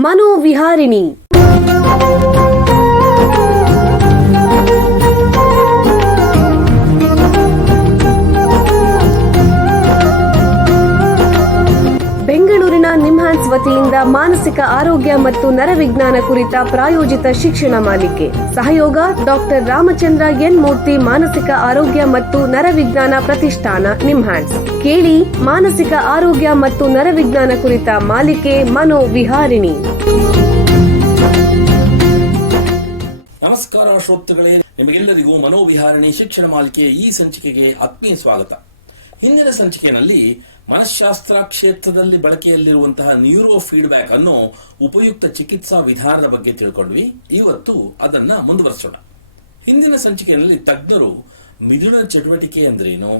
ಮನೋವಿಹಾರಿಣಿ. ಬೆಂಗಳೂರಿನ ನಿಮ್ಹಾನ್ಸ್ ವತಿಯಿಂದ ಮಾನಸಿಕ ಆರೋಗ್ಯ ಮತ್ತು ನರವಿಜ್ಞಾನ ಕುರಿತ ಪ್ರಾಯೋಜಿತ ಶಿಕ್ಷಣ ಮಾಲಿಕೆ. ಸಹಯೋಗ ಡಾಕ್ಟರ್ ರಾಮಚಂದ್ರ ಎನ್ ಮೂರ್ತಿ, ಮಾನಸಿಕ ಆರೋಗ್ಯ ಮತ್ತು ನರವಿಜ್ಞಾನ ಪ್ರತಿಷ್ಠಾನ, ನಿಮ್ಹಾನ್ಸ್. ಕೇಳಿ ಮಾನಸಿಕ ಆರೋಗ್ಯ ಮತ್ತು ನರವಿಜ್ಞಾನ ಕುರಿತ ಮಾಲಿಕೆ ಮನೋವಿಹಾರಿಣಿ. ನಮಸ್ಕಾರ ಶ್ರೋತೃಗಳೇ, ನಿಮಗೆಲ್ಲರಿಗೂ ಮನೋವಿಹಾರಿಣಿ ಶಿಕ್ಷಣ ಮಾಲಿಕೆಯ ಈ ಸಂಚಿಕೆಗೆ ಆತ್ಮೀಯ ಸ್ವಾಗತ. ಹಿಂದಿನ ಸಂಚಿಕೆಯಲ್ಲಿ ಮನಃಶಾಸ್ತ್ರ ಕ್ಷೇತ್ರದಲ್ಲಿ ಬಳಕೆಯಲ್ಲಿರುವಂತಹ ನ್ಯೂರೋ ಫೀಡ್ಬ್ಯಾಕ್ ಅನ್ನೋ ಉಪಯುಕ್ತ ಚಿಕಿತ್ಸಾ ವಿಧಾನದ ಬಗ್ಗೆ ತಿಳ್ಕೊಂಡ್ವಿ. ಇವತ್ತು ಅದನ್ನು ಮುಂದುವರಿಸೋಣ. ಹಿಂದಿನ ಸಂಚಿಕೆಯಲ್ಲಿ ತಜ್ಞರು ಮಿದುಳಿನ ಚಟುವಟಿಕೆ ಅಂದ್ರೇನು,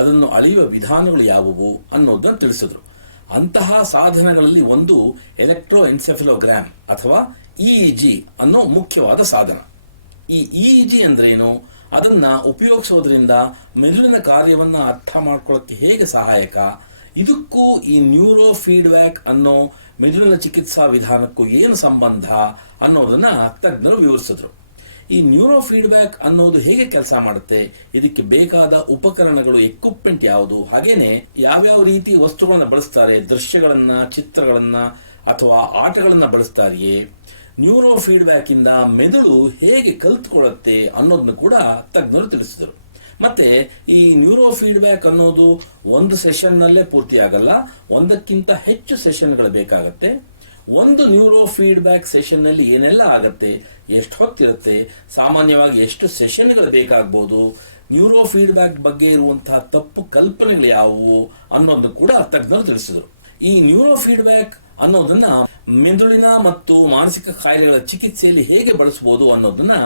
ಅದನ್ನು ಅಳೆಯುವ ವಿಧಾನಗಳು ಯಾವುವು ಅನ್ನೋದನ್ನು ತಿಳಿಸಿದ್ರು. ಅಂತಹ ಸಾಧನಗಳಲ್ಲಿ ಒಂದು ಎಲೆಕ್ಟ್ರೋಎನ್ಸೆಫೆಲೋಗ್ರಾಮ್ ಅಥವಾ EEG ಅನ್ನೋ ಮುಖ್ಯವಾದ ಸಾಧನ. ಈ EEG ಅಂದ್ರೇನು, ಅದನ್ನು ಉಪಯೋಗಿಸೋದ್ರಿಂದ ಮೆದುಳಿನ ಕಾರ್ಯವನ್ನು ಅರ್ಥ ಮಾಡ್ಕೊಳ್ಳೋಕ್ಕೆ ಹೇಗೆ ಸಹಾಯಕ, ಇದಕ್ಕೂ ಈ ನ್ಯೂರೋ ಫೀಡ್ಬ್ಯಾಕ್ ಅನ್ನೋ ಮೆದುಳಿನ ಚಿಕಿತ್ಸಾ ವಿಧಾನಕ್ಕೂ ಏನು ಸಂಬಂಧ ಅನ್ನೋದನ್ನು ತಜ್ಞರು ವಿವರಿಸಿದ್ರು. ಈ ನ್ಯೂರೋ ಫೀಡ್ಬ್ಯಾಕ್ ಅನ್ನೋದು ಹೇಗೆ ಕೆಲಸ ಮಾಡುತ್ತೆ, ಇದಕ್ಕೆ ಬೇಕಾದ ಉಪಕರಣಗಳು, ಎಕ್ವಿಪ್ಮೆಂಟ್ ಯಾವುದು, ಹಾಗೇನೆ ಯಾವ್ಯಾವ ರೀತಿ ವಸ್ತುಗಳನ್ನು ಬಳಸ್ತಾರೆ, ದೃಶ್ಯಗಳನ್ನು, ಚಿತ್ರಗಳನ್ನು ಅಥವಾ ಆಟಗಳನ್ನು ಬಳಸ್ತಾರೆಯೇ, ನ್ಯೂರೋ ಫೀಡ್ಬ್ಯಾಕಿಂದ ಮೆದುಳು ಹೇಗೆ ಕಲ್ತ್ಕೊಳ್ಳುತ್ತೆ ಅನ್ನೋದನ್ನು ಕೂಡ ತಜ್ಞರು ತಿಳಿಸಿದರು. ಮತ್ತು ಈ ನ್ಯೂರೋ ಫೀಡ್ಬ್ಯಾಕ್ ಅನ್ನೋದು ಒಂದು ಸೆಷನ್ನಲ್ಲೇ ಪೂರ್ತಿಯಾಗಲ್ಲ, ಒಂದಕ್ಕಿಂತ ಹೆಚ್ಚು ಸೆಷನ್ಗಳು ಬೇಕಾಗತ್ತೆ. ಒಂದು ನ್ಯೂರೋ ಫೀಡ್ಬ್ಯಾಕ್ ಸೆಷನ್ನಲ್ಲಿ ಏನೆಲ್ಲ ಆಗುತ್ತೆ, ಎಷ್ಟು ಹೊತ್ತಿರುತ್ತೆ, ಸಾಮಾನ್ಯವಾಗಿ ಎಷ್ಟು ಸೆಷನ್ಗಳು ಬೇಕಾಗ್ಬೋದು, ನ್ಯೂರೋ ಫೀಡ್ಬ್ಯಾಕ್ ಬಗ್ಗೆ ಇರುವಂತಹ ತಪ್ಪು ಕಲ್ಪನೆಗಳು ಯಾವುವು ಅನ್ನೋದನ್ನು ಕೂಡ ತಜ್ಞರು ತಿಳಿಸಿದರು. ಈ ನ್ಯೂರೋ ಫೀಡ್ಬ್ಯಾಕ್ ಅನ್ನೋದನ್ನು ಮೆದುಳಿನ ಮತ್ತು ಮಾನಸಿಕ ಕಾಯಿಲೆಗಳ ಚಿಕಿತ್ಸೆಯಲ್ಲಿ ಹೇಗೆ ಬಳಸ್ಬೋದು ಅನ್ನೋದನ್ನು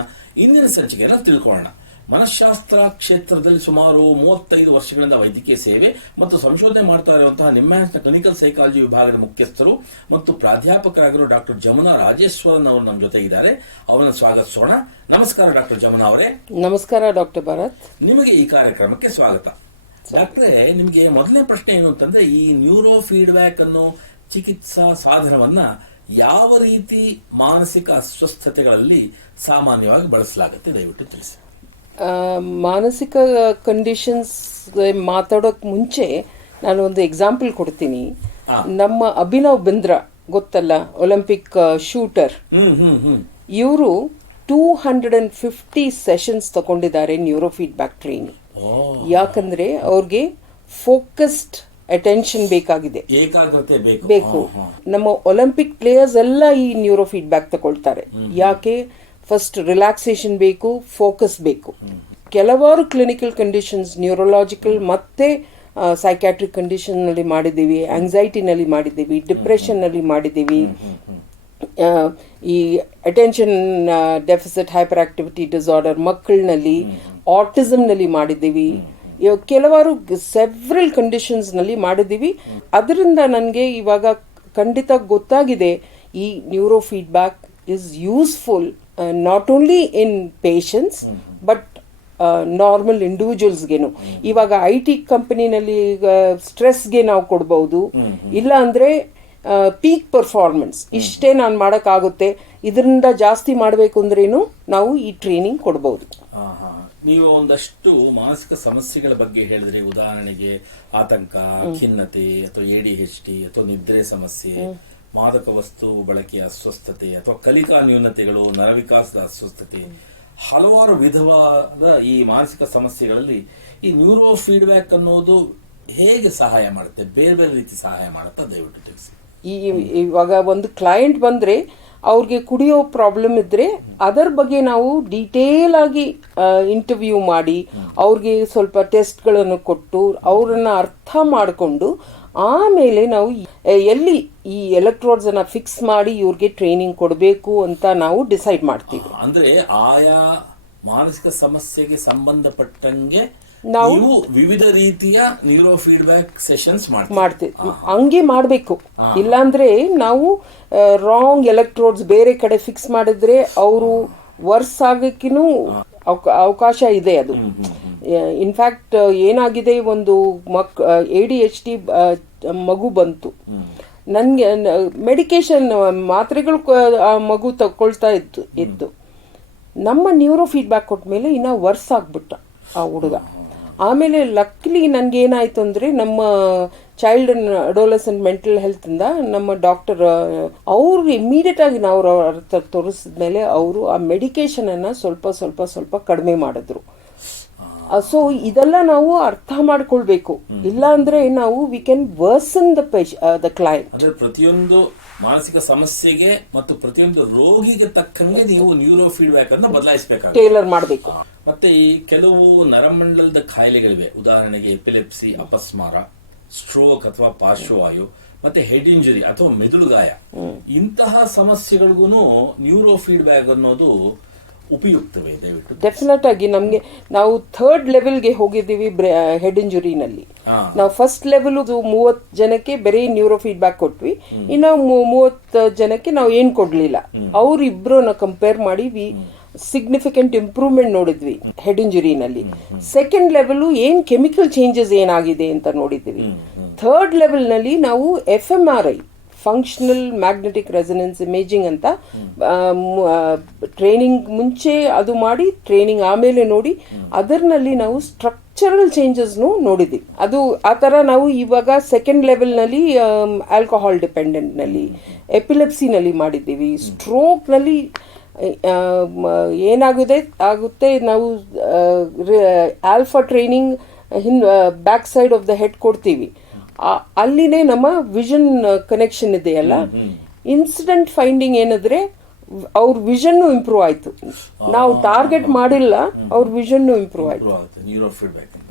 ಇಂದಿನ ಸಂಚಿಕೆಯಲ್ಲಿ ತಿಳ್ಕೊಳ್ಳೋಣ. ಮನಃಶಾಸ್ತ್ರ ಕ್ಷೇತ್ರದಲ್ಲಿ ಸುಮಾರು 35 ವರ್ಷಗಳಿಂದ ವೈದ್ಯಕೀಯ ಸೇವೆ ಮತ್ತು ಸಂಶೋಧನೆ ಮಾಡ್ತಾ ಇರುವಂತಹ ನಿಮ್ಹಾನ್ಸ್ನ ಕ್ಲಿನಿಕಲ್ ಸೈಕಾಲಜಿ ವಿಭಾಗದ ಮುಖ್ಯಸ್ಥರು ಮತ್ತು ಪ್ರಾಧ್ಯಾಪಕರಾಗಿರೋ ಡಾಕ್ಟರ್ ಜಮುನಾ ರಾಜೇಶ್ವರನ್ ಅವರು ನಮ್ಮ ಜೊತೆಗಿದ್ದಾರೆ. ಅವರನ್ನು ಸ್ವಾಗತಿಸೋಣ. ನಮಸ್ಕಾರ ಡಾಕ್ಟರ್ ಜಮುನಾ ಅವರೇ. ನಮಸ್ಕಾರ ಡಾಕ್ಟರ್ ಭರತ್. ನಿಮಗೆ ಈ ಕಾರ್ಯಕ್ರಮಕ್ಕೆ ಸ್ವಾಗತ. ಡಾಕ್ಟ್ರೇ, ನಿಮಗೆ ಮೊದಲನೇ ಪ್ರಶ್ನೆ ಏನು ಅಂತಂದರೆ, ಈ ನ್ಯೂರೋ ಫೀಡ್ಬ್ಯಾಕ್ ಅನ್ನೋ ಚಿಕಿತ್ಸಾ ಸಾಧನವನ್ನು ಯಾವ ರೀತಿ ಮಾನಸಿಕ ಅಸ್ವಸ್ಥತೆಗಳಲ್ಲಿ ಸಾಮಾನ್ಯವಾಗಿ ಬಳಸಲಾಗುತ್ತೆ, ದಯವಿಟ್ಟು ತಿಳಿಸಿ. ಮಾನಸಿಕ ಕಂಡೀಷನ್ಸ್ ಮಾತಾಡೋಕೆ ಮುಂಚೆ ನಾನು ಒಂದು ಎಕ್ಸಾಂಪಲ್ ಕೊಡ್ತೀನಿ. ನಮ್ಮ ಅಭಿನವ್ ಬಿಂದ್ರಾ ಗೊತ್ತಲ್ಲ, ಒಲಿಂಪಿಕ್ ಶೂಟರ್, ಇವರು 250 ಸೆಷನ್ಸ್ ತಗೊಂಡಿದ್ದಾರೆ ನ್ಯೂರೋ ಫೀಡ್ಬ್ಯಾಕ್ ಟ್ರೈನಿಂಗ್. ಯಾಕಂದ್ರೆ ಅವ್ರಿಗೆ ಫೋಕಸ್ಡ್ ಅಟೆನ್ಷನ್ ಬೇಕಾಗಿದೆ, ಏಕಾಗ್ರತೆ ಬೇಕು. ನಮ್ಮ ಒಲಿಂಪಿಕ್ ಪ್ಲೇಯರ್ಸ್ ಎಲ್ಲ ಈ ನ್ಯೂರೋ ಫೀಡ್ಬ್ಯಾಕ್ ತಗೊಳ್ತಾರೆ. ಯಾಕೆ? ಫಸ್ಟ್ ರಿಲ್ಯಾಕ್ಸೇಷನ್ ಬೇಕು, ಫೋಕಸ್ ಬೇಕು. ಕೆಲವಾರು ಕ್ಲಿನಿಕಲ್ ಕಂಡೀಷನ್ಸ್, ನ್ಯೂರೋಲಾಜಿಕಲ್ ಮತ್ತೆ ಸೈಕ್ಯಾಟ್ರಿಕ್ ಕಂಡೀಷನ್ ನಲ್ಲಿ ಮಾಡಿದ್ದೀವಿ, ಆಂಗ್ಸೈಟಿನಲ್ಲಿ ಮಾಡಿದ್ದೀವಿ, ಡಿಪ್ರೆಷನ್ ನಲ್ಲಿ ಮಾಡಿದ್ದೀವಿ, ಈ attention deficit hyperactivity disorder ಮಕ್ಕಳಲ್ಲಿ, ಆಟಿಸಮ್ನಲ್ಲಿ ಮಾಡಿದ್ದೀವಿ, ಕೆಲವಾರು ಸೆವ್ರಲ್ ಕಂಡೀಷನ್ಸ್ ನಲ್ಲಿ ಮಾಡಿದ್ದೀವಿ. ಅದರಿಂದ ನನಗೆ ಇವಾಗ ಖಂಡಿತ ಗೊತ್ತಾಗಿದೆ, ಈ neuro feedback is useful not only in patients but normal ಇಂಡಿವಿಜುವಲ್ಸ್ಗೆನು. ಇವಾಗ IT ಕಂಪನಿನಲ್ಲಿ ಸ್ಟ್ರೆಸ್ಗೆ ನಾವು ಕೊಡ್ಬಹುದು, ಇಲ್ಲ ಅಂದ್ರೆ ಪೀಕ್ ಪರ್ಫಾರ್ಮೆನ್ಸ್ ಇಷ್ಟೇ ನಾನು ಮಾಡೋಕ್ಕಾಗುತ್ತೆ, ಇದರಿಂದ ಜಾಸ್ತಿ ಮಾಡಬೇಕು ಅಂದ್ರೇನು ನಾವು ಈ ಟ್ರೈನಿಂಗ್ ಕೊಡ್ಬೋದು. ನೀವು ಒಂದಷ್ಟು ಮಾನಸಿಕ ಸಮಸ್ಯೆಗಳ ಬಗ್ಗೆ ಹೇಳಿದ್ರಿ. ಉದಾಹರಣೆಗೆ ಆತಂಕ, ಖಿನ್ನತೆ ಅಥವಾ ADHD ಅಥವಾ ನಿದ್ರೆ ಸಮಸ್ಯೆ, ಮಾದಕ ವಸ್ತು ಬಳಕೆಯ ಅಸ್ವಸ್ಥತೆ ಅಥವಾ ಕಲಿಕಾ ನ್ಯೂನತೆಗಳು, ನರವಿಕಾಸದ ಅಸ್ವಸ್ಥತೆ, ಹಲವಾರು ವಿಧವಾದ ಈ ಮಾನಸಿಕ ಸಮಸ್ಯೆಗಳಲ್ಲಿ ಈ ನ್ಯೂರೋ ಫೀಡ್ಬ್ಯಾಕ್ ಅನ್ನೋದು ಹೇಗೆ ಸಹಾಯ ಮಾಡುತ್ತೆ, ಬೇರೆ ಬೇರೆ ರೀತಿ ಸಹಾಯ ಮಾಡುತ್ತಾ, ದಯವಿಟ್ಟು ತಿಳಿಸಿ. ಇವಾಗ ಒಂದು ಕ್ಲೈಂಟ್ ಬಂದ್ರೆ ಅವ್ರಿಗೆ ಕುಡಿಯೋ ಪ್ರಾಬ್ಲಮ್ ಇದ್ರೆ ಅದರ ಬಗ್ಗೆ ನಾವು ಡೀಟೇಲ್ ಆಗಿ ಇಂಟರ್ವ್ಯೂ ಮಾಡಿ ಅವ್ರಿಗೆ ಸ್ವಲ್ಪ ಟೆಸ್ಟ್ಗಳನ್ನು ಕೊಟ್ಟು ಅವ್ರನ್ನ ಅರ್ಥ ಮಾಡಿಕೊಂಡು ಆಮೇಲೆ ನಾವು ಎಲ್ಲಿ ಈ ಎಲೆಕ್ಟ್ರೋಡ್ಸ್ ಅನ್ನ ಫಿಕ್ಸ್ ಮಾಡಿ ಇವ್ರಿಗೆ ಟ್ರೈನಿಂಗ್ ಕೊಡಬೇಕು ಅಂತ ನಾವು ಡಿಸೈಡ್ ಮಾಡ್ತೀವಿ. ಅಂದ್ರೆ ಆಯಾ ಮಾನಸಿಕ ಸಮಸ್ಯೆಗೆ ಸಂಬಂಧಪಟ್ಟಂಗೆ ನೀವು ವಿವಿಧ ರೀತಿಯ ನ್ಯೂರೋ ಫೀಡ್ಬ್ಯಾಕ್ ಸೆಷನ್ಸ್ ಮಾಡ್ತೀವಿ. ಹಂಗೆ ಮಾಡಬೇಕು, ಇಲ್ಲಾಂದ್ರೆ ನಾವು ರಾಂಗ್ ಎಲೆಕ್ಟ್ರೋಡ್ಸ್ ಬೇರೆ ಕಡೆ ಫಿಕ್ಸ್ ಮಾಡಿದ್ರೆ ಅವರು ವರ್ಸ್ ಆಗಕ್ಕಿನೂ ಅವಕಾಶ ಇದೆ. ಅದು ಇನ್ಫ್ಯಾಕ್ಟ್ ಏನಾಗಿದೆ, ಒಂದು ADHD ಮಗು ಬಂತು, ನನಗೆ ಮೆಡಿಕೇಶನ್ ಮಾತ್ರೆಗಳು ಆ ಮಗು ತಗೊಳ್ತಾ ಇತ್ತು. ನಮ್ಮ ನ್ಯೂರೋ ಫೀಡ್ಬ್ಯಾಕ್ ಕೊಟ್ಟ ಮೇಲೆ ಇನ್ನೂ ವರ್ಸ್ ಆಗ್ಬಿಟ್ಟ ಆ ಹುಡುಗ. ಆಮೇಲೆ ಲಕ್ಲಿ ನನಗೆ ಏನಾಯ್ತು ಅಂದರೆ ನಮ್ಮ ಚೈಲ್ಡ್ ಅಂಡ್ ಅಡೋಲೆಸೆಂಟ್ ಮೆಂಟಲ್ ಹೆಲ್ತಿಂದ ನಮ್ಮ ಡಾಕ್ಟರ್ ಅವರು ಇಮಿಡಿಯೇಟ್ ಆಗಿ ನಾವು ಅವ್ರ ತೋರಿಸಿದ್ಮೇಲೆ ಅವರು ಆ ಮೆಡಿಕೇಶನನ್ನು ಸ್ವಲ್ಪ ಕಡಿಮೆ ಮಾಡಿದ್ರು. ಸೊ ಇದೆಲ್ಲ ನಾವು ಅರ್ಥ ಮಾಡ್ಕೊಳ್ಬೇಕು, ಇಲ್ಲ ಅಂದ್ರೆ ನಾವು we can version the client. ಅಂದ್ರೆ ಪ್ರತಿಯೊಂದು ಮಾನಸಿಕ ಸಮಸ್ಯೆಗೆ ಮತ್ತು ಪ್ರತಿಯೊಂದು ರೋಗಿಗೆ ತಕ್ಕಂಗೆ ನೀವು ನ್ಯೂರೋ ಫೀಡ್ಬ್ಯಾಕ್ ಅನ್ನು ಬದಲಾಯಿಸಬೇಕಾಗುತ್ತೆ, ಟೇಲರ್ ಮಾಡಬೇಕು. ಮತ್ತೆ ಈ ಕೆಲವು ನರಮಂಡಲದ ಕಾಯಿಲೆಗಳಿವೆ, ಉದಾಹರಣೆಗೆ ಎಪಿಲೆಪ್ಸಿ, ಅಪಸ್ಮಾರ, ಸ್ಟ್ರೋಕ್ ಅಥವಾ ಪಾರ್ಶ್ವವಾಯು, ಮತ್ತೆ ಹೆಡ್ ಇಂಜುರಿ ಅಥವಾ ಮೆದುಳುಗಾಯ, ಇಂತಹ ಸಮಸ್ಯೆಗಳಿಗೂ ನ್ಯೂರೋ ಫೀಡ್ಬ್ಯಾಕ್ ಅನ್ನೋದು ಉಪಯುಕ್ತವೇ? ದಯವಿಟ್ಟು. ಡೆಫಿನೆಟ್ ಆಗಿ ನಮಗೆ ನಾವು 3rd ಲೆವೆಲ್ಗೆ ಹೋಗಿದ್ದೀವಿ ಹೆಡ್ ಇಂಜುರಿನಲ್ಲಿ. ನಾವು ಫಸ್ಟ್ ಲೆವೆಲ್ 30 ಜನಕ್ಕೆ ಬರೀ ನ್ಯೂರೋ ಫೀಡ್ಬ್ಯಾಕ್ ಕೊಟ್ವಿ, ಇನ್ನು 30 ಜನಕ್ಕೆ ನಾವು ಏನ್ ಕೊಡ್ಲಿಲ್ಲ. ಅವ್ರಿಬ್ರು ಕಂಪೇರ್ ಮಾಡಿ ಸಿಗ್ನಿಫಿಕೆಂಟ್ ಇಂಪ್ರೂವ್ಮೆಂಟ್ ನೋಡಿದ್ವಿ ಹೆಡ್ ಇಂಜುರಿನಲ್ಲಿ. ಸೆಕೆಂಡ್ ಲೆವೆಲ್ ಏನ್ ಕೆಮಿಕಲ್ ಚೇಂಜಸ್ ಏನಾಗಿದೆ ಅಂತ ನೋಡಿದ್ವಿ. 3rd ಲೆವೆಲ್ ನಲ್ಲಿ ನಾವು FMRI, functional magnetic resonance imaging ಅಂತ ಟ್ರೈನಿಂಗ್ ಮುಂಚೆ ಅದು ಮಾಡಿ, ಟ್ರೈನಿಂಗ್ ಆಮೇಲೆ ನೋಡಿ, ಅದರಲ್ಲಿ ನಾವು ಸ್ಟ್ರಕ್ಚರಲ್ ಚೇಂಜಸ್ನು ನೋಡಿದ್ವಿ. ಅದು ಆ ಥರ ನಾವು ಇವಾಗ ಸೆಕೆಂಡ್ ಲೆವೆಲ್ನಲ್ಲಿ ಆಲ್ಕೋಹಾಲ್ ಡಿಪೆಂಡೆಂಟ್ ನಲ್ಲಿ, ಎಪಿಲೆಪ್ಸಿನಲ್ಲಿ ಮಾಡಿದ್ದೀವಿ. ಸ್ಟ್ರೋಕ್ನಲ್ಲಿ ಆಗುತ್ತೆ ನಾವು alpha training back side of the head ಕೊಡ್ತೀವಿ. ಅಲ್ಲಿನೇ ನಮ್ಮ ವಿಷನ್ ಕನೆಕ್ಷನ್ ಇದೆಯಲ್ಲ, ಇನ್ಸಿಡೆಂಟ್ ಫೈಂಡಿಂಗ್ ಏನಂದ್ರೆ ಅವ್ರ ವಿಷನ್ ಇಂಪ್ರೂವ್ ಆಯ್ತು. ನಾವು ಟಾರ್ಗೆಟ್ ಮಾಡಿಲ್ಲ, ಅವ್ರ ವಿಷನ್ ಇಂಪ್ರೂವ್ ಆಯ್ತು ನ್ಯೂರೋ ಫೀಡ್ಬ್ಯಾಕ್ ಇಂದ.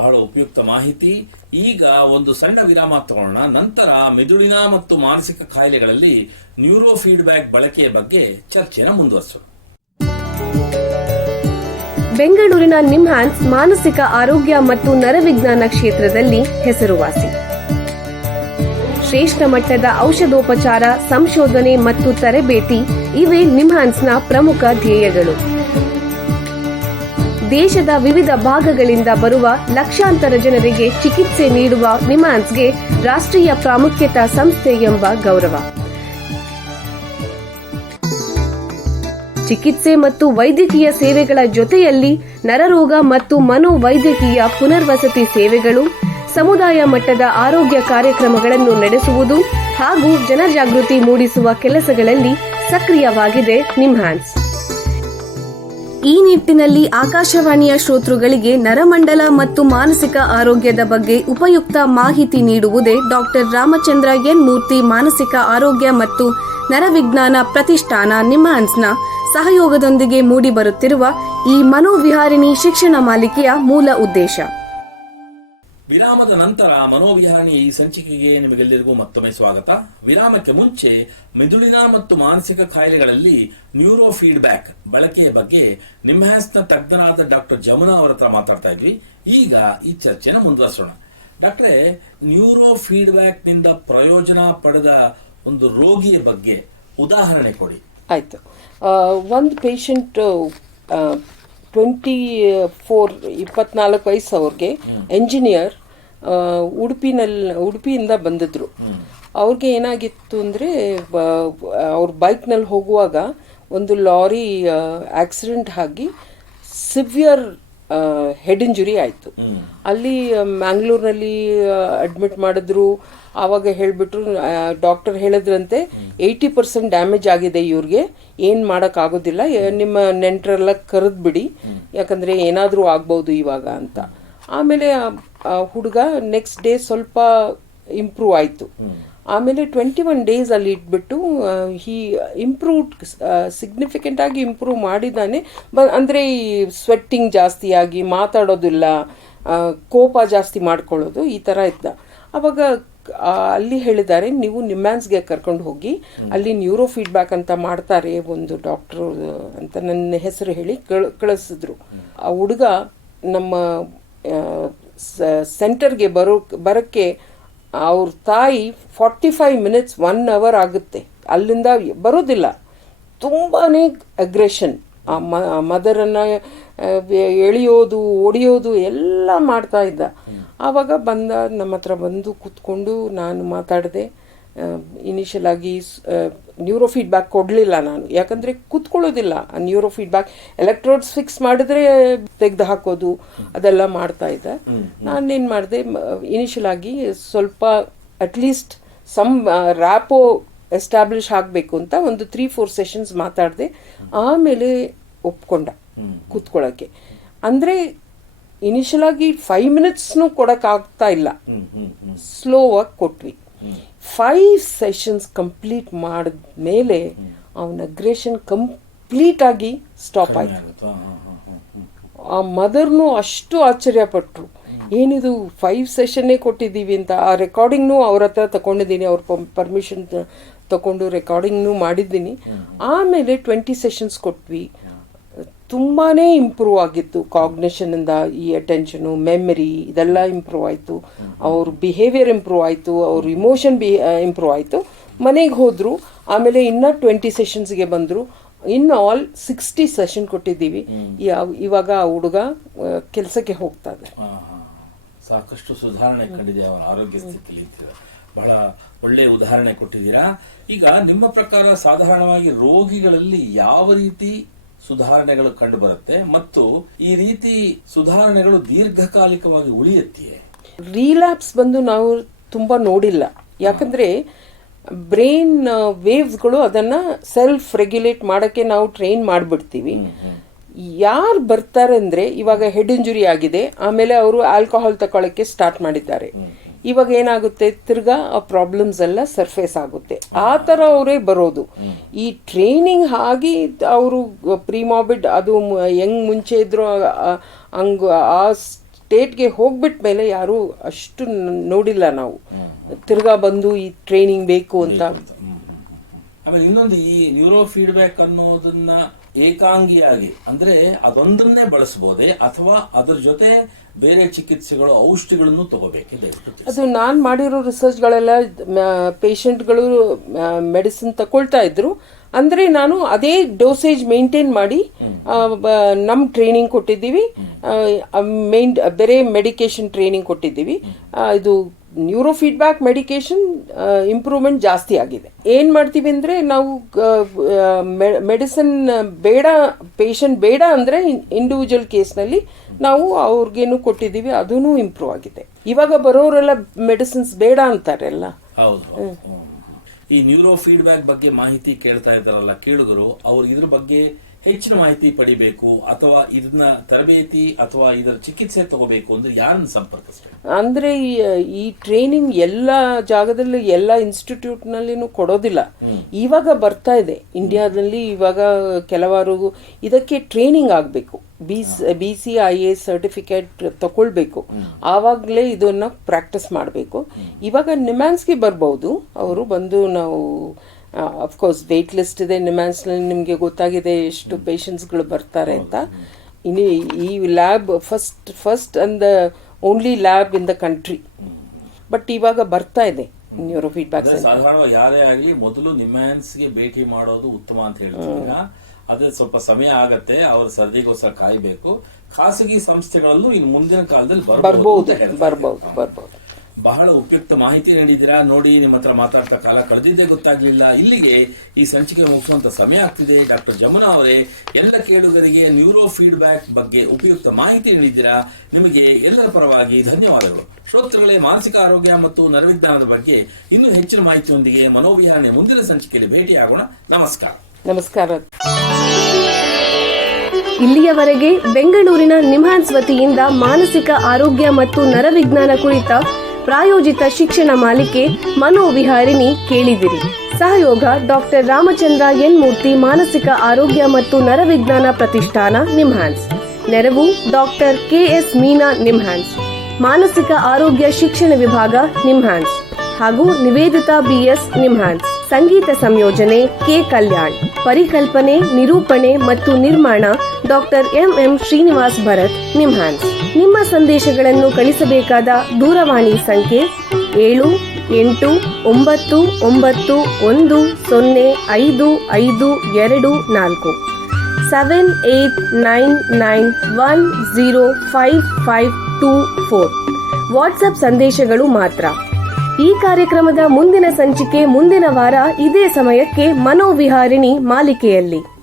ಬಹಳ ಉಪಯುಕ್ತ ಮಾಹಿತಿ. ಈಗ ಒಂದು ಸಣ್ಣ ವಿರಾಮ ತಗೊಳ್ಳೋಣ. ನಂತರ ಮೆದುಳಿನ ಮತ್ತು ಮಾನಸಿಕ ಕಾಯಿಲೆಗಳಲ್ಲಿ ನ್ಯೂರೋ ಫೀಡ್ಬ್ಯಾಕ್ ಬಳಕೆಯ ಬಗ್ಗೆ ಚರ್ಚೆನ ಮುಂದುವರಿಸೋಣ. ಬೆಂಗಳೂರಿನ ನಿಮ್ಹಾನ್ಸ್ ಮಾನಸಿಕ ಆರೋಗ್ಯ ಮತ್ತು ನರವಿಜ್ಞಾನ ಕ್ಷೇತ್ರದಲ್ಲಿ ಹೆಸರುವಾಸಿ. ಶ್ರೇಷ್ಠ ಮಟ್ಟದ ಔಷಧೋಪಚಾರ, ಸಂಶೋಧನೆ ಮತ್ತು ತರಬೇತಿ ಇವೇ ನಿಮ್ಹಾನ್ಸ್ನ ಪ್ರಮುಖ ಧ್ಯೇಯಗಳು. ದೇಶದ ವಿವಿಧ ಭಾಗಗಳಿಂದ ಬರುವ ಲಕ್ಷಾಂತರ ಜನರಿಗೆ ಚಿಕಿತ್ಸೆ ನೀಡುವ ನಿಮ್ಹಾನ್ಸ್ಗೆ ರಾಷ್ಟ್ರೀಯ ಪ್ರಾಮುಖ್ಯತಾ ಸಂಸ್ಥೆ ಎಂಬ ಗೌರವ. ಚಿಕಿತ್ಸೆ ಮತ್ತು ವೈದ್ಯಕೀಯ ಸೇವೆಗಳ ಜೊತೆಯಲ್ಲಿ ನರರೋಗ ಮತ್ತು ಮನೋವೈದ್ಯಕೀಯ ಪುನರ್ವಸತಿ ಸೇವೆಗಳು, ಸಮುದಾಯ ಮಟ್ಟದ ಆರೋಗ್ಯ ಕಾರ್ಯಕ್ರಮಗಳನ್ನು ನಡೆಸುವುದು ಹಾಗೂ ಜನಜಾಗೃತಿ ಮೂಡಿಸುವ ಕೆಲಸಗಳಲ್ಲಿ ಸಕ್ರಿಯವಾಗಿದೆ ನಿಮ್ಹಾನ್ಸ್. ಈ ನಿಟ್ಟಿನಲ್ಲಿ ಆಕಾಶವಾಣಿಯ ಶ್ರೋತೃಗಳಿಗೆ ನರಮಂಡಲ ಮತ್ತು ಮಾನಸಿಕ ಆರೋಗ್ಯದ ಬಗ್ಗೆ ಉಪಯುಕ್ತ ಮಾಹಿತಿ ನೀಡುವುದೇ ಡಾಕ್ಟರ್ ರಾಮಚಂದ್ರ ಎನ್ ಮೂರ್ತಿ ಮಾನಸಿಕ ಆರೋಗ್ಯ ಮತ್ತು ನರವಿಜ್ಞಾನ ಪ್ರತಿಷ್ಠಾನ ನಿಮ್ಹಾನ್ಸ್ನ ಸಹಯೋಗದೊಂದಿಗೆ ಮೂಡಿಬರುತ್ತಿರುವ ಈ ಮನೋವಿಹಾರಿಣಿ ಶಿಕ್ಷಣ ಮಾಲಿಕೆಯ ಮೂಲ ಉದ್ದೇಶ. ವಿರಾಮದ ನಂತರ ಮನೋವಿಹಾರಿಣಿ ಈ ಸಂಚಿಕೆಗೆ ನಿಮಗೆಲ್ಲರಿಗೂ ಮತ್ತೊಮ್ಮೆ ಸ್ವಾಗತ. ವಿರಾಮಕ್ಕೆ ಮುಂಚೆ ಮೆದುಳಿನ ಮತ್ತು ಮಾನಸಿಕ ಕಾಯಿಲೆಗಳಲ್ಲಿ ನ್ಯೂರೋ ಫೀಡ್ಬ್ಯಾಕ್ ಬಳಕೆಯ ಬಗ್ಗೆ ನಿಮ್ಹಾನ್ಸ್ನ ತಜ್ಞರಾದ ಡಾಕ್ಟರ್ ಜಮುನಾ ಅವರ ಹತ್ರ ಮಾತಾಡ್ತಾ ಇದ್ವಿ. ಈಗ ಈ ಚರ್ಚೆನ ಮುಂದುವರಿಸೋಣ. ಡಾಕ್ಟ್ರೇ, ನ್ಯೂರೋ ಫೀಡ್ಬ್ಯಾಕ್ನಿಂದ ಪ್ರಯೋಜನ ಪಡೆದ ಒಂದು ರೋಗಿಯ ಬಗ್ಗೆ ಉದಾಹರಣೆ ಕೊಡಿ. ಆಯಿತು. ಒಂದು ಪೇಷಂಟ್ 24 ವಯಸ್ಸು, ಅವ್ರಿಗೆ ಎಂಜಿನಿಯರ್, ಉಡುಪಿಯಿಂದ ಬಂದಿದ್ರು. ಅವ್ರಿಗೆ ಏನಾಗಿತ್ತು ಅಂದರೆ, ಅವ್ರ ಬೈಕ್ನಲ್ಲಿ ಹೋಗುವಾಗ ಒಂದು ಲಾರಿ ಆಕ್ಸಿಡೆಂಟ್ ಆಗಿ ಸಿವಿಯರ್ ಹೆಡ್ ಇಂಜುರಿ ಆಯಿತು. ಅಲ್ಲಿ ಮ್ಯಾಂಗ್ಳೂರ್ನಲ್ಲಿ ಅಡ್ಮಿಟ್ ಮಾಡಿದ್ರು. ಆವಾಗ ಹೇಳಿಬಿಟ್ರು, ಡಾಕ್ಟರ್ ಹೇಳಿದ್ರಂತೆ 80% ಡ್ಯಾಮೇಜ್ ಆಗಿದೆ ಇವ್ರಿಗೆ, ಏನು ಮಾಡೋಕ್ಕಾಗೋದಿಲ್ಲ, ನಿಮ್ಮ ನೆಂಟರೆಲ್ಲ ಕರೆದ್ಬಿಡಿ, ಯಾಕಂದರೆ ಏನಾದರೂ ಆಗ್ಬೋದು ಇವಾಗ ಅಂತ. ಆಮೇಲೆ ಹುಡುಗ ನೆಕ್ಸ್ಟ್ ಡೇ ಸ್ವಲ್ಪ ಇಂಪ್ರೂವ್ ಆಯಿತು. ಆಮೇಲೆ 21 ಡೇಸ್ ಅಲ್ಲಿ ಇಟ್ಬಿಟ್ಟು ಹಿ ಇಂಪ್ರೂವ್, ಸಿಗ್ನಿಫಿಕೆಂಟ್ ಆಗಿ ಇಂಪ್ರೂವ್ ಮಾಡಿದ್ದಾನೆ. ಅಂದರೆ ಈ ಸ್ವೆಟ್ಟಿಂಗ್ ಜಾಸ್ತಿ ಆಗಿ, ಮಾತಾಡೋದಿಲ್ಲ, ಕೋಪ ಜಾಸ್ತಿ ಮಾಡ್ಕೊಳ್ಳೋದು, ಈ ಥರ ಇದ್ದ. ಅವಾಗ ಅಲ್ಲಿ ಹೇಳಿದ್ದಾರೆ, ನೀವು ನಿಮ್ಹಾನ್ಸ್ಗೆ ಕರ್ಕೊಂಡು ಹೋಗಿ, ಅಲ್ಲಿ ನ್ಯೂರೋ ಫೀಡ್ಬ್ಯಾಕ್ ಅಂತ ಮಾಡ್ತಾರೆ ಒಂದು ಡಾಕ್ಟ್ರು ಅಂತ ನನ್ನ ಹೆಸರು ಹೇಳಿ ಕಳಿಸಿದ್ರು. ಆ ಹುಡುಗ ನಮ್ಮ ಸೆಂಟರ್ಗೆ ಬರೋಕ್ಕೆ ಅವ್ರ ತಾಯಿ 45 ಮಿನಿಟ್ಸ್ 1 ಅವರ್ ಆಗುತ್ತೆ, ಅಲ್ಲಿಂದ ಬರೋದಿಲ್ಲ. ತುಂಬಾ ಅಗ್ರೆಷನ್, ಆ ಮದರನ್ನು ಎಳೆಯೋದು, ಒಡೆಯೋದು ಎಲ್ಲ ಮಾಡ್ತಾ ಇದ್ದ. ಆವಾಗ ನಮ್ಮ ಹತ್ರ ಬಂದು ಕೂತ್ಕೊಂಡು ನಾನು ಮಾತಾಡಿದೆ. ಇನಿಷಿಯಲ್ ಆಗಿ ನ್ಯೂರೋ ಫೀಡ್ಬ್ಯಾಕ್ ಕೊಡಲಿಲ್ಲ ನಾನು, ಯಾಕಂದರೆ ಕೂತ್ಕೊಳ್ಳೋದಿಲ್ಲ. ನ್ಯೂರೋ ಫೀಡ್ಬ್ಯಾಕ್ ಎಲೆಕ್ಟ್ರೋಡ್ಸ್ ಫಿಕ್ಸ್ ಮಾಡಿದ್ರೆ ತೆಗೆದು ಹಾಕೋದು ಅದೆಲ್ಲ ಮಾಡ್ತಾ ಇದ್ದೆ. ನಾನೇನು ಮಾಡಿದೆ, ಇನಿಷಿಯಲ್ ಆಗಿ ಸ್ವಲ್ಪ ಅಟ್ಲೀಸ್ಟ್ ರ್ಯಾಪೋ ಎಸ್ಟಾಬ್ಲಿಷ್ ಆಗಬೇಕು ಅಂತ ಒಂದು 3-4 ಸೆಷನ್ಸ್ ಮಾತಾಡಿದೆ. ಆಮೇಲೆ ಒಪ್ಕೊಂಡ ಕೂತ್ಕೊಳ್ಳೋಕ್ಕೆ. ಅಂದರೆ ಇನಿಷಿಯಲ್ ಆಗಿ 5 ಮಿನಿಟ್ಸ್ನೂ ಕೊಡೋಕ್ಕಾಗ್ತಾ ಇಲ್ಲ, ಸ್ಲೋವಾಗಿ ಕೊಟ್ವಿ. 5 ಸೆಷನ್ಸ್ ಕಂಪ್ಲೀಟ್ ಮಾಡಿದ್ಮೇಲೆ ಅವನ ಅಗ್ರೆಷನ್ ಕಂಪ್ಲೀಟ್ ಆಗಿ ಸ್ಟಾಪ್ ಆಯಿತು. ಆ ಮದರ್ನು ಅಷ್ಟು ಆಶ್ಚರ್ಯಪಟ್ಟರು, ಏನಿದು 5 ಸೆಷನ್ನೇ ಕೊಟ್ಟಿದ್ದೀವಿ ಅಂತ. ಆ ರೆಕಾರ್ಡಿಂಗ್ನು ಅವ್ರ ಹತ್ರ ತಗೊಂಡಿದ್ದೀನಿ, ಅವ್ರ ಪರ್ಮಿಷನ್ ತಗೊಂಡು ರೆಕಾರ್ಡಿಂಗ್ನು ಮಾಡಿದ್ದೀನಿ. ಆಮೇಲೆ 20 ಸೆಷನ್ಸ್ ಕೊಟ್ವಿ. ತುಂಬಾ ಇಂಪ್ರೂವ್ ಆಗಿತ್ತು. ಕಾಗ್ನಿಷನಿಂದ ಈ ಅಟೆನ್ಷನು, ಮೆಮರಿ ಇದೆಲ್ಲ ಇಂಪ್ರೂವ್ ಆಯಿತು. ಅವ್ರ ಬಿಹೇವಿಯರ್ ಇಂಪ್ರೂವ್ ಆಯಿತು, ಅವ್ರ ಇಮೋಷನ್ ಇಂಪ್ರೂವ್ ಆಯಿತು. ಮನೆಗೆ ಹೋದರು. ಆಮೇಲೆ ಇನ್ನೂ 20 ಸೆಷನ್ಸ್ಗೆ ಬಂದರು. ಇನ್ ಆಲ್ 60 ಸೆಷನ್ ಕೊಟ್ಟಿದ್ದೀವಿ. ಇವಾಗ ಆ ಹುಡುಗ ಕೆಲಸಕ್ಕೆ ಹೋಗ್ತಾ ಇದೆ. ಸಾಕಷ್ಟು ಸುಧಾರಣೆ ಕಂಡಿದೆ ಅವರ ಆರೋಗ್ಯ ಸ್ಥಿತಿಲಿ. ಬಹಳ ಒಳ್ಳೆಯ ಉದಾಹರಣೆ ಕೊಟ್ಟಿದ್ದೀರಾ. ಈಗ ನಿಮ್ಮ ಪ್ರಕಾರ ಸಾಧಾರಣವಾಗಿ ರೋಗಿಗಳಲ್ಲಿ ಯಾವ ರೀತಿ ಸುಧಾರಣೆಗಳು ಕಂಡು ಬರುತ್ತೆ ಮತ್ತು ಈ ರೀತಿ ಸುಧಾರಣೆಗಳು ದೀರ್ಘಕಾಲಿಕವಾಗಿ ಉಳಿಯುತ್ತೆಯೇ? ರೀಲ್ಯಾಪ್ಸ್ ಬಂದು ನಾವು ತುಂಬಾ ನೋಡಿಲ್ಲ, ಯಾಕಂದ್ರೆ ಬ್ರೈನ್ ವೇವ್ಸ್ಗಳು ಅದನ್ನ ಸೆಲ್ಫ್ ರೆಗ್ಯುಲೇಟ್ ಮಾಡಕ್ಕೆ ನಾವು ಟ್ರೈನ್ ಮಾಡಿಬಿಡ್ತೀವಿ. ಯಾರು ಬರ್ತಾರೆ ಅಂದ್ರೆ, ಇವಾಗ ಹೆಡ್ ಇಂಜುರಿ ಆಗಿದೆ, ಆಮೇಲೆ ಅವರು ಆಲ್ಕೋಹಾಲ್ ತಗೊಳಕ್ಕೆ ಸ್ಟಾರ್ಟ್ ಮಾಡಿದ್ದಾರೆ. ಇವಾಗ ಏನಾಗುತ್ತೆ, ತಿರ್ಗಾ ಆ ಪ್ರಾಬ್ಲಮ್ಸ್ ಎಲ್ಲ ಸರ್ಫೇಸ್ ಆಗುತ್ತೆ. ಆ ತರ ಅವರೇ ಬರೋದು. ಈ ಟ್ರೈನಿಂಗ್ ಆಗಿ ಅವರು ಪ್ರಿಮಾರ್ಬಿಡ್ ಅದು ಹೆಂಗ್ ಮುಂಚೆ ಇದ್ರು ಹಂಗ ಆ ಸ್ಟೇಟ್ಗೆ ಹೋಗ್ಬಿಟ್ಟ ಮೇಲೆ ಯಾರು ಅಷ್ಟು ನೋಡಿಲ್ಲ ನಾವು. ತಿರ್ಗಾ ಬಂದು ಈ ಟ್ರೈನಿಂಗ್ ಬೇಕು ಅಂತ. ಆಮೇಲೆ ಇನ್ನೊಂದು, ಈ ನ್ಯೂರೋ ಫೀಡ್ಬ್ಯಾಕ್ ಅನ್ನೋದನ್ನ ಏಕಾಂಗಿಯಾಗಿ ಅಂದ್ರೆ ಅದೊಂದನ್ನೇ ಬಳಸಬಹುದೇ ಅಥವಾ ಅದರ ಜೊತೆ ಬೇರೆ ಚಿಕಿತ್ಸೆಗಳು, ಔಷಧಿಗಳನ್ನು ತಗೋಬೇಕೆ? ದಯವಿಟ್ಟು ಅದು ನಾನು ಮಾಡಿರೋ ರಿಸರ್ಚ್ಗಳೆಲ್ಲ ಪೇಷಂಟ್ಗಳು ಮೆಡಿಸಿನ್ ತಗೊಳ್ತಾ ಇದ್ರು. ಅಂದ್ರೆ ನಾನು ಅದೇ ಡೋಸೇಜ್ ಮೇಂಟೈನ್ ಮಾಡಿ ನಮ್ ಟ್ರೈನಿಂಗ್ ಕೊಟ್ಟಿದ್ದೀವಿ, ಬೇರೆ ಮೆಡಿಕೇಶನ್ ಟ್ರೈನಿಂಗ್ ಕೊಟ್ಟಿದ್ದೀವಿ. ಇದು ನ್ಯೂರೋ ಫೀಡ್ಬ್ಯಾಕ್ ಮೆಡಿಕೇಶನ್ ಇಂಪ್ರೂವ್ಮೆಂಟ್ ಜಾಸ್ತಿ ಆಗಿದೆ. ಏನ್ ಮಾಡ್ತೀವಿ ಅಂದ್ರೆ, ನಾವು ಮೆಡಿಸಿನ್ ಬೇಡ, ಪೇಷಂಟ್ ಬೇಡ ಅಂದ್ರೆ ಇಂಡಿವಿಜುವಲ್ ಕೇಸ್ನಲ್ಲಿ ನಾವು ಅವ್ರಿಗೇನು ಕೊಟ್ಟಿದ್ದೀವಿ, ಅದೂ ಇಂಪ್ರೂವ್ ಆಗಿದೆ. ಇವಾಗ ಬರೋರೆಲ್ಲ ಮೆಡಿಸಿನ್ಸ್ ಬೇಡ ಅಂತಾರೆ ಎಲ್ಲ. ಹೌದು. ಈ ನ್ಯೂರೋ ಫೀಡ್ಬ್ಯಾಕ್ ಬಗ್ಗೆ ಮಾಹಿತಿ ಕೇಳ್ತಾ ಇದ್ದಾರಲ್ಲ ಕೇಳುಗರು, ಅವ್ರು ಇದ್ರ ಬಗ್ಗೆ ಹೆಚ್ಚಿನ ಮಾಹಿತಿ ಪಡಿಬೇಕು ಅಥವಾ ಇದನ್ನ ತರಬೇತಿ ಅಥವಾ ಇದರ ಚಿಕಿತ್ಸೆ ತಗೋಬೇಕು ಅಂದ್ರೆ ಯಾರನ್ನ ಸಂಪರ್ಕಿಸ್ತಾರೆ? ಅಂದ್ರೆ ಈ ಟ್ರೈನಿಂಗ್ ಎಲ್ಲ ಜಾಗದಲ್ಲಿ, ಎಲ್ಲ ಇನ್ಸ್ಟಿಟ್ಯೂಟ್ ನಲ್ಲಿನೂ ಕೊಡೋದಿಲ್ಲ. ಇವಾಗ ಬರ್ತಾ ಇದೆ ಇಂಡಿಯಾದಲ್ಲಿ. ಇವಾಗ ಕೆಲವರು ಇದಕ್ಕೆ ಟ್ರೈನಿಂಗ್ ಆಗಬೇಕು, BCIA ಸರ್ಟಿಫಿಕೇಟ್ ತಗೊಳ್ಬೇಕು. ಆವಾಗಲೇ ಇದನ್ನ ಪ್ರಾಕ್ಟೀಸ್ ಮಾಡಬೇಕು. ಇವಾಗ ನಿಮ್ಯಾನ್ಸ್ಗೆ ಬರ್ಬಹುದು ಅವರು ಬಂದು. ನಾವು ಅಫ್ಕೋರ್ಸ್ ವೇಟ್ ಲಿಸ್ಟ್ ಇದೆ ನಿಮ್ಯಾನ್ಸ್ನಲ್ಲಿ, ನಿಮಗೆ ಗೊತ್ತಾಗಿದೆ ಎಷ್ಟು ಪೇಷಂಟ್ಸ್ಗಳು ಬರ್ತಾರೆ ಅಂತ. ಇನ್ನು ಈ lab first and the only lab in the country. But ಇವಾಗ ಬರ್ತಾ ಇದೆ ನ್ಯೂರೋ ಫೀಡ್ಬ್ಯಾಕ್. ಸಾಧಾರಣವಾಗಿ ಯಾರೇ ಆಗಲಿ ಮೊದಲು ನಿಮ್ಯಾನ್ಸ್ಗೆ ಭೇಟಿ ಮಾಡೋದು ಉತ್ತಮ ಅಂತ ಹೇಳ್ತಿದ್ದೀರಾ. ಅದೇ ಸ್ವಲ್ಪ ಸಮಯ ಆಗತ್ತೆ, ಅವ್ರ ಸರ್ದಿಗೋಸ್ಕರ ಕಾಯಬೇಕು. ಖಾಸಗಿ ಸಂಸ್ಥೆಗಳಲ್ಲೂ ಇನ್ನು ಮುಂದಿನ ಕಾಲದಲ್ಲಿ ಬರಬಹುದು ಅಂತ ಹೇಳ್ತಾರೆ. ಬಹಳ ಉಪಯುಕ್ತ ಮಾಹಿತಿ ನೀಡಿದ್ದೀರಾ. ನೋಡಿ, ನಿಮ್ಮ ಹತ್ರ ಮಾತಾಡ್ತಾ ಕಾಲ ಕಳೆದಿದ್ದೇ ಗೊತ್ತಾಗಲಿಲ್ಲ. ಇಲ್ಲಿಗೆ ಈ ಸಂಚಿಕೆ ಮುಗಿಸುವಂಥ ಸಮಯ ಆಗ್ತಿದೆ. ಡಾಕ್ಟರ್ ಜಮುನಾ ಅವರೇ, ಎಲ್ಲ ಕೇಳುಗರಿಗೆ ನ್ಯೂರೋ ಫೀಡ್ಬ್ಯಾಕ್ ಬಗ್ಗೆ ಉಪಯುಕ್ತ ಮಾಹಿತಿ ನೀಡಿದ್ದೀರಾ. ನಿಮಗೆ ಎಲ್ಲರ ಪರವಾಗಿ ಧನ್ಯವಾದಗಳು. ಶ್ರೋತೃಗಳೇ, ಮಾನಸಿಕ ಆರೋಗ್ಯ ಮತ್ತು ನರವಿಜ್ಞಾನದ ಬಗ್ಗೆ ಇನ್ನೂ ಹೆಚ್ಚಿನ ಮಾಹಿತಿಯೊಂದಿಗೆ ಮನೋವಿಹಾರಣೆ ಮುಂದಿನ ಸಂಚಿಕೆಯಲ್ಲಿ ಭೇಟಿಯಾಗೋಣ. ನಮಸ್ಕಾರ. ನಮಸ್ಕಾರ. ಇಲ್ಲಿಯವರೆಗೆ ಬೆಂಗಳೂರಿನ ನಿಮ್ಹಾನ್ಸ್ ವತಿಯಿಂದ ಮಾನಸಿಕ ಆರೋಗ್ಯ ಮತ್ತು ನರವಿಜ್ಞಾನ ಕುರಿತ ಪ್ರಾಯೋಜಿತ ಶಿಕ್ಷಣ ಮಾಲಿಕೆ ಮನೋವಿಹಾರಿಣಿ ಕೇಳಿದಿರಿ. ಸಹಯೋಗ ಡಾಕ್ಟರ್ ರಾಮಚಂದ್ರ ಎನ್ ಮೂರ್ತಿ, ಮಾನಸಿಕ ಆರೋಗ್ಯ ಮತ್ತು ನರವಿಜ್ಞಾನ ಪ್ರತಿಷ್ಠಾನ, ನಿಮ್ಹಾನ್ಸ್. ನೆರವು ಡಾಕ್ಟರ್ KS ಮೀನಾ, ನಿಮ್ಹಾನ್ಸ್. ಮಾನಸಿಕ ಆರೋಗ್ಯ ಶಿಕ್ಷಣ ವಿಭಾಗ, ನಿಮ್ಹಾನ್ಸ್ ಹಾಗೂ ನಿವೇದಿತಾ BS, ನಿಮ್ಹಾನ್ಸ್. ಸಂಗೀತ ಸಂಯೋಜನೆ ಕೆ ಕಲ್ಯಾಣ್. ಪರಿಕಲ್ಪನೆ, ನಿರೂಪಣೆ ಮತ್ತು ನಿರ್ಮಾಣ ಡಾಕ್ಟರ್ MM ಶ್ರೀನಿವಾಸ್ ಭರತ್, ನಿಮ್ಹಾನ್ಸ್. ನಿಮ್ಮ ಸಂದೇಶಗಳನ್ನು ಕಳಿಸಬೇಕಾದ ದೂರವಾಣಿ ಸಂಖ್ಯೆ 7891105524 7899105524. ವಾಟ್ಸ್ಆಪ್ ಸಂದೇಶಗಳು ಮಾತ್ರ. ಈ ಕಾರ್ಯಕ್ರಮದ ಮುಂದಿನ ಸಂಚಿಕೆ ಮುಂದಿನ ವಾರ ಇದೇ ಸಮಯಕ್ಕೆ ಮನೋವಿಹಾರಿಣಿ ಮಾಲಿಕೆಯಲ್ಲಿ.